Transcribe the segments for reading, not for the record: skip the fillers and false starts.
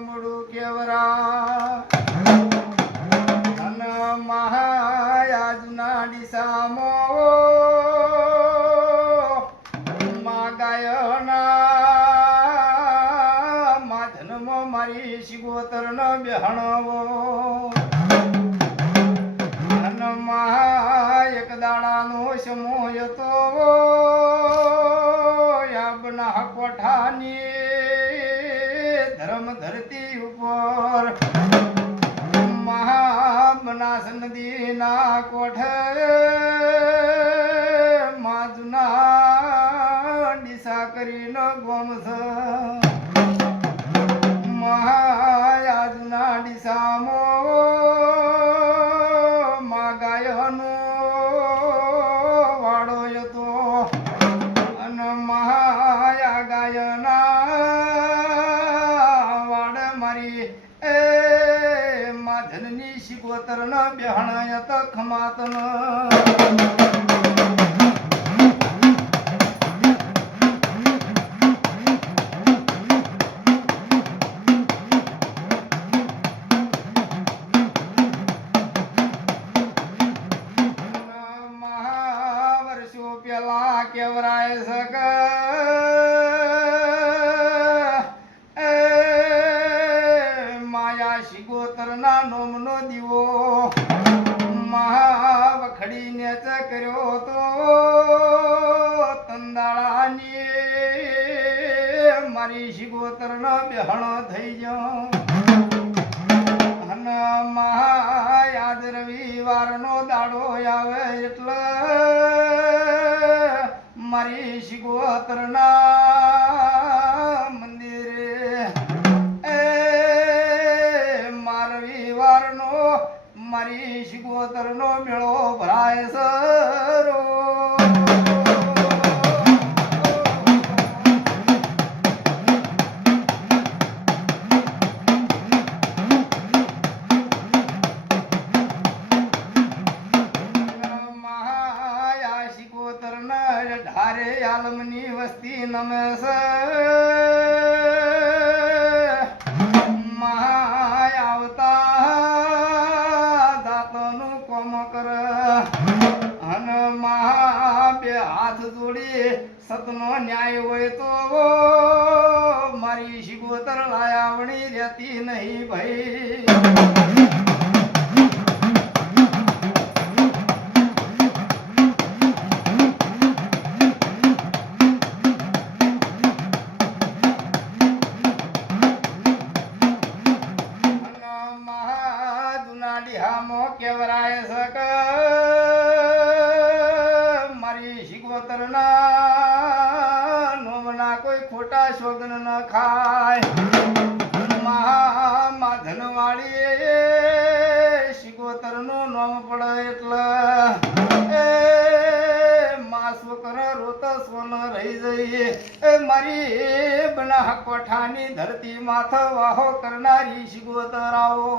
ગામડું કેવરા અને મહાયાજના ડીસામો મા ગાયના મા જન્મ મારી શિગોતરનો બેહણવો અને મહા એક દાડાનો સમય તો યાબના કોઠાની ધર્મ ધરતી ઉપર મહાબનાસ નદીના કોઠે માજના ડીસા કરીને ગોમ છે મહાયાજના ડીસામાં મા ગાયનો વાડો હતો અને મહાયા ગાયના વાડ મારી એ માધનની શિગોતરન બેહણયત ખમાતન કેવરાય સક માયા શિગોતરના નોમનો દીવો મહાવખડીને કર્યો તો તંદાળાની મારી શિગોતરનો બેહણો થઈ ગયો અને મહાયાદ રવિવારનો દાડો આવે એટલે મારી શિગોતરના મંદિરે એ રવિવારનો મારી શિગોતરનો મેળો ભરાય સરો ધારે આલમની વસ્તી નમેશ મહાય આવતા દાંતનું કોમ કર અને મહા બે હાથ જોડી સતનો ન્યાય હોય તો મારી શિગોતર લાયાવણી રહેતી નહીં ભાઈ કેવરાય સક મારી શિગોતરના નોમના કોઈ ખોટા શોગન ન ખાય મહાધનવાળી શિગોતરનું નોમ પડે એટલે એ માસો કર રોત સોન રહી જઈએ એ મારી બના કોઠાની ધરતી માથ વાહો કરનારી શિગોતર આવો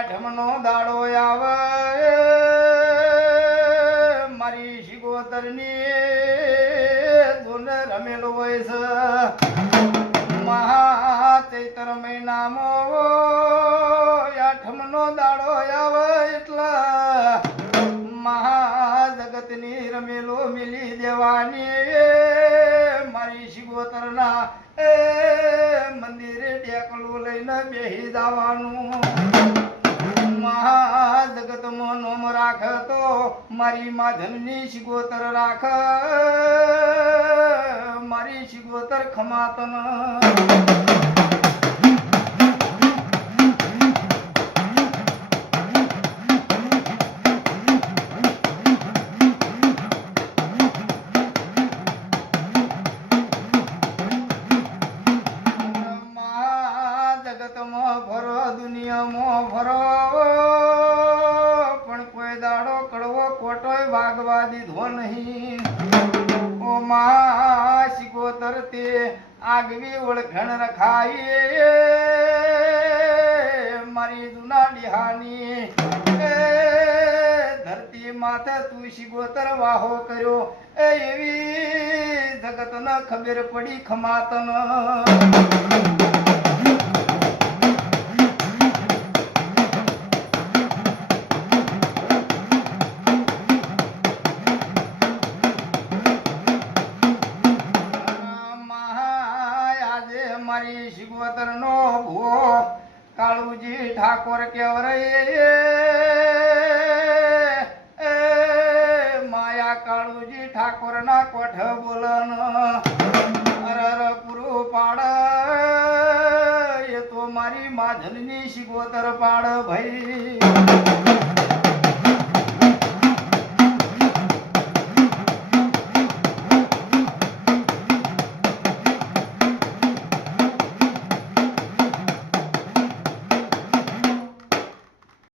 ઢમનો દાડો આવે મારી શિગોતરની ધૂન રમેલો હોય છે મહા ચૈત્ર મહિનામાં ઢમનો દાડો આવે એટલે મહા જગતની રમેલો મિલી દેવાની મારી શિગોતરના એ મંદિરે ટેકલું લઈને બેહી જવાનું મહાજગતમાં નોમ રાખ તો મારી માધનની શિગોતર રાખ મારી શિગોતર ખમાતન મહાજગતમાં ભરો દુનિયામાં ભરો પણ કોઈ દાડો કડવો કોટોય વાગવા દીધો નહીં ઓ મા શિગોતર તે આગવી ઓળખણ રખાઈ મારી જૂના ડિહાની ધરતી માથે તું શિગોતર વાહો કર્યો એવી જગતને ખબર પડી ખમાતન મારી શિગોતર નો ભો કાળુજી ઠાકોર કેવરે માયા કાળુજી ઠાકોર ના કોઠ બોલન અરર પૂરું પાડ એ તો મારી માધનની શિગોતર પાડ ભાઈ